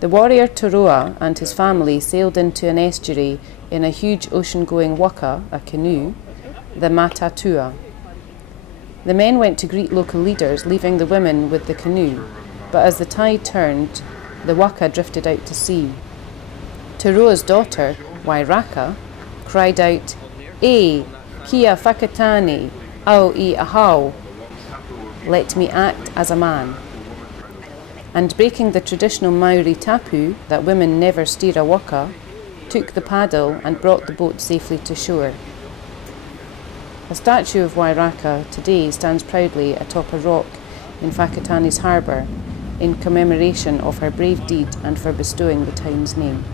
The warrior Toroa and his family sailed into an estuary in a huge ocean-going waka, a canoe, the Matatua. The men went to greet local leaders, leaving the women with the canoe, but as the tide turned, the waka drifted out to sea. Toroa's daughter, Wairaka, cried out, "E, kia whakatane, au I ahau, let me act as a man." And breaking the traditional Maori tapu that women never steer a waka, took the paddle and brought the boat safely to shore. A statue of Wairaka today stands proudly atop a rock in Whakatane's harbour in commemoration of her brave deed and for bestowing the town's name.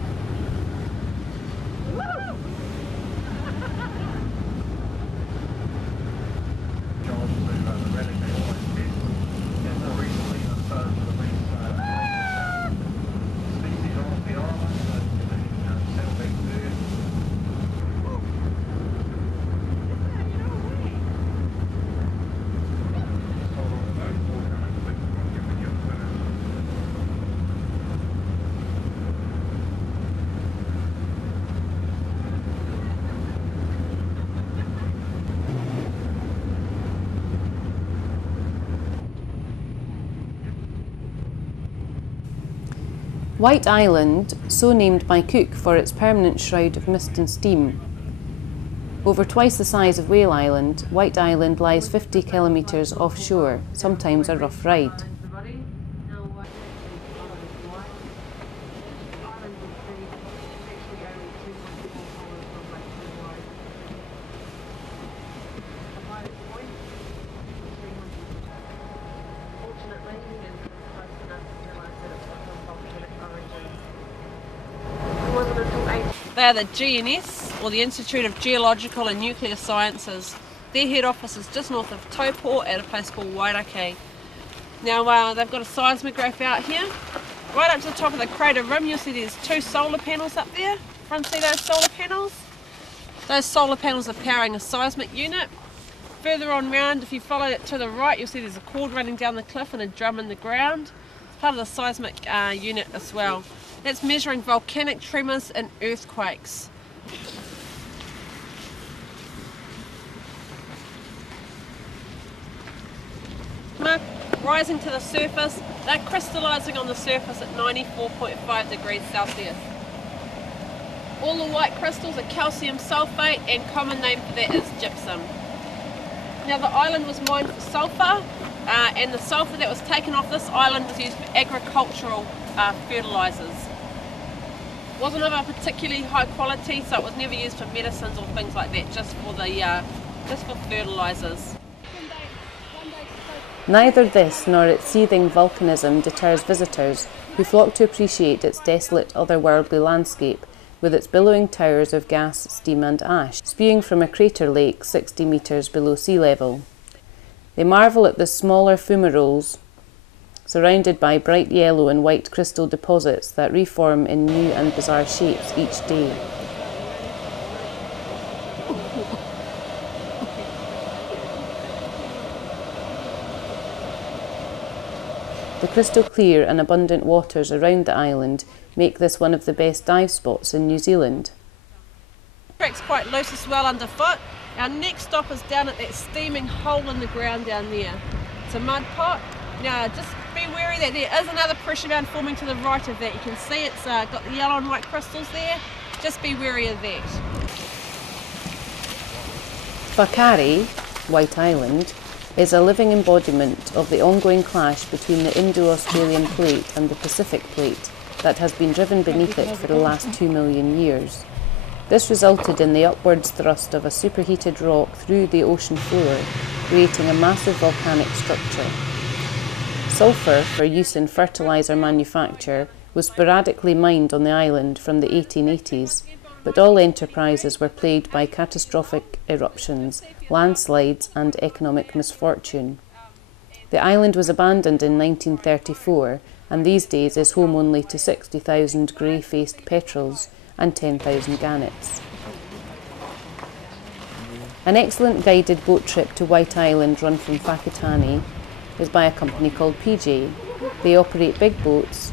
White Island, so named by Cook for its permanent shroud of mist and steam. Over twice the size of Whale Island, White Island lies 50 kilometres offshore, sometimes a rough ride. They are the GNS, or the Institute of Geological and Nuclear Sciences. Their head office is just north of Taupo at a place called Wairake. Now they've got a seismograph out here. Right up to the top of the crater rim you'll see there's 2 solar panels up there. Front see those solar panels? Those solar panels are powering a seismic unit. Further on round, if you follow it to the right, you'll see there's a cord running down the cliff and a drum in the ground. It's part of the seismic unit as well. That's measuring volcanic tremors and earthquakes. Rising to the surface, they're crystallising on the surface at 94.5 degrees Celsius. All the white crystals are calcium sulphate, and common name for that is gypsum. Now the island was mined for sulphur, and the sulphur that was taken off this island was used for agricultural fertilisers. Wasn't of a particularly high quality, so it was never used for medicines or things like that, just for fertilisers. Neither this nor its seething volcanism deters visitors who flock to appreciate its desolate otherworldly landscape with its billowing towers of gas, steam and ash, spewing from a crater lake 60 metres below sea level. They marvel at the smaller fumaroles surrounded by bright yellow and white crystal deposits that reform in new and bizarre shapes each day. The crystal clear and abundant waters around the island make this one of the best dive spots in New Zealand. The track's quite loose as well underfoot. Our next stop is down at that steaming hole in the ground down there. It's a mud pot. Now just be wary that there is another pressure band forming to the right of that. You can see it's got the yellow and white crystals there. Just be wary of that. Whakari, White Island, is a living embodiment of the ongoing clash between the Indo-Australian plate and the Pacific plate that has been driven beneath it for the last 2 million years. This resulted in the upwards thrust of a superheated rock through the ocean floor, creating a massive volcanic structure. Sulphur, for use in fertiliser manufacture, was sporadically mined on the island from the 1880s, but all enterprises were plagued by catastrophic eruptions, landslides and economic misfortune. The island was abandoned in 1934 and these days is home only to 60,000 grey-faced petrels and 10,000 gannets. An excellent guided boat trip to White Island run from Whakatane is by a company called PJ. They operate big boats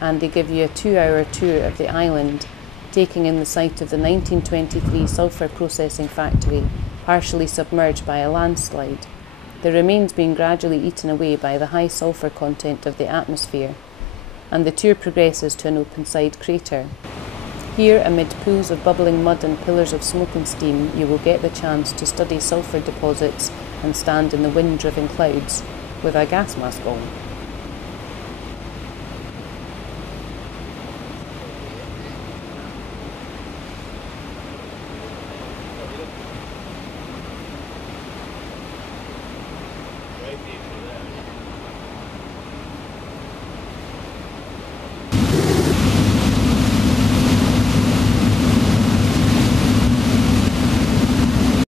and they give you a 2-hour tour of the island, taking in the site of the 1923 sulphur processing factory, partially submerged by a landslide, the remains being gradually eaten away by the high sulphur content of the atmosphere, and the tour progresses to an open-side crater. Here, amid pools of bubbling mud and pillars of smoke and steam, you will get the chance to study sulphur deposits and stand in the wind-driven clouds with a gas mask on.